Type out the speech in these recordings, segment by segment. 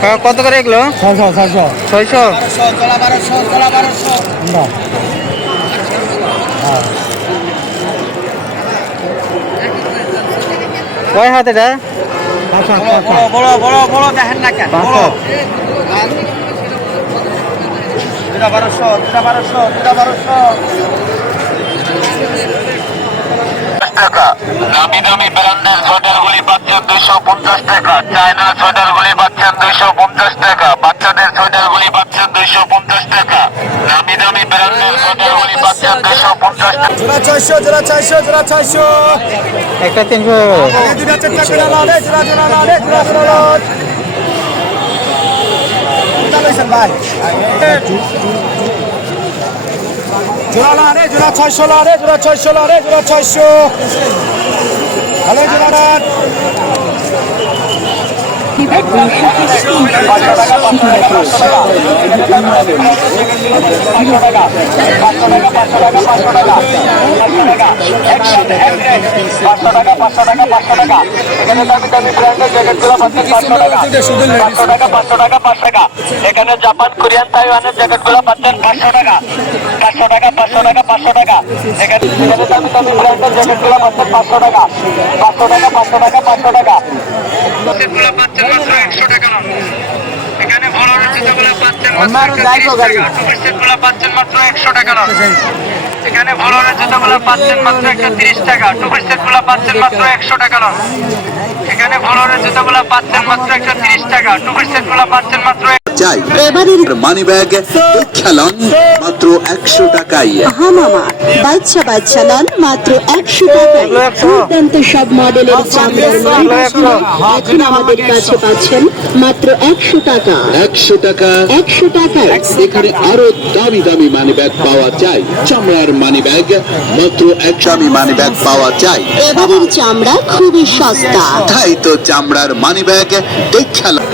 কাকা, কত করে এগুলো? ছয়শো ছয়শো। ছয়শো? কয় হাত এটা? পাঁচশো বড় বড় বড় বড় দেখেন না কেন পাঁচ বড় হাত। দুটা বারোশো দুটা বারোশো দুটা বারোশো। টাকা। দামি দামি ব্র্যান্ডের সোয়েটারগুলি পাচ্ছেন দুইশো পঞ্চাশ টাকা। চায়না সোয়েটারগুলি। পঞ্চাশ টাকা বাচ্চাদের সোয়েটারগুলি পাচ্ছেন দুইশো পঞ্চাশ টাকা। দামি দামি ব্র্যান্ডের সোয়েটারগুলি পাচ্ছেন দুইশো পঞ্চাশ টাকা। জোড়া ছয়শো জোড়া ছয়শো জোড়া ছয়শো। একটা তিনশো। দুটা চারটা করে লালে জোড়া জোড়া লালে জোড়া জোড়া লাল ভাই। জোড়া লালে জোড়া ছয়শো লালে জোড়া ছয়শো লালে জোড়া ছয়শো। লালে জোড়া লাল এখানে জাপান কোরিয়ান তাইওয়ানের জ্যাকেটগুলো পাচ্ছেন পাঁচশো টাকা। পাঁচশো টাকা পাঁচশো টাকা পাঁচশো টাকা। এখানে এখানে দামি দামি ব্র্যান্ডের জ্যাকেটগুলো পাচ্ছেন পাঁচশো টাকা। পাঁচশো টাকা পাঁচশো টাকা পাঁচশো টাকা। সেটগুলো পাচ্ছেন মাত্র একশো টাকা এখানে বড় পাচ্ছেন মাত্র একশো টাকা। টাকা এখানে বড় জুতোগুলো পাচ্ছেন মাত্র একটা তিরিশ টাকা। টুপির সেটগুলো পাচ্ছেন মাত্র একশো টাকা এখানে এখানে জুতো গুলা পাচ্ছেন মাত্র একটা তিরিশ টাকা। টুপির সেটগুলো পাচ্ছেন মাত্র চাই। এবারের মানি ব্যাগ খেলন মাত্র একশো টাকায় হামামা বাচ্চা বাচ্চা লন মাত্র একশো টাকায় দুর্দান্ত সব মডেলের চামড়ার। এখন আমাদের কাছে পাচ্ছেন মাত্র একশো টাকা। একশো টাকা। একশো টাকায় এখানে আরও দামি দামি মানি ব্যাগ পাওয়া যায়। চামড়ার মানি ব্যাগ মাত্র এক দামি মানি ব্যাগ পাওয়া যায়। এবারের চামড়া খুবই সস্তা। তাই তো চামড়ার মানি ব্যাগ খেলন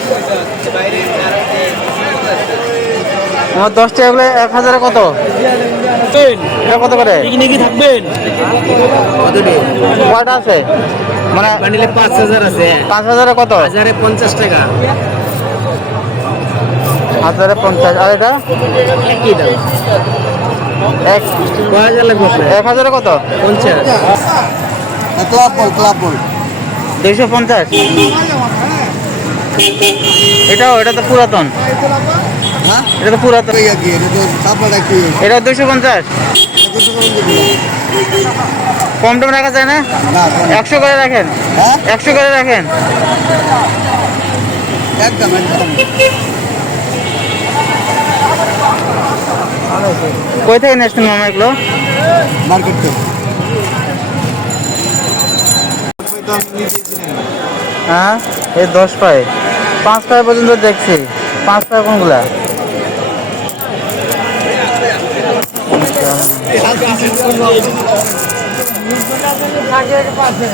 আমার দশটা এগুলো এক হাজারে কত? এটা কত করে? থাকবেন। কয়টা আছে? মানে বানিলে পাঁচ হাজার আছে। পাঁচ হাজারে কত? হাজারে পঞ্চাশ টাকা। হাজারে পঞ্চাশ। আর এটা? কি দাম। এক হাজার লাগবে এক হাজারে কত? পঞ্চাশ। ক্লাব বল ক্লাব বল দুইশো পঞ্চাশ? এটাও এটা তো পুরাতন। হ্যাঁ? এটা তো পুরাতন। এটা দুইশো পঞ্চাশ। কম টম রাখা যায় না। একশো করে রাখেন। হ্যাঁ? একশো করে রাখেন। একদম একদম। কই থেকে নিয়ে আসছেন মামা এগুলো? মার্কেট থেকে। হ্যাঁ? এই দশ পায়ে। পাঁচ পায়ে পর্যন্ত দেখছি। পাঁচ পায়ে কোনগুলা? পাশে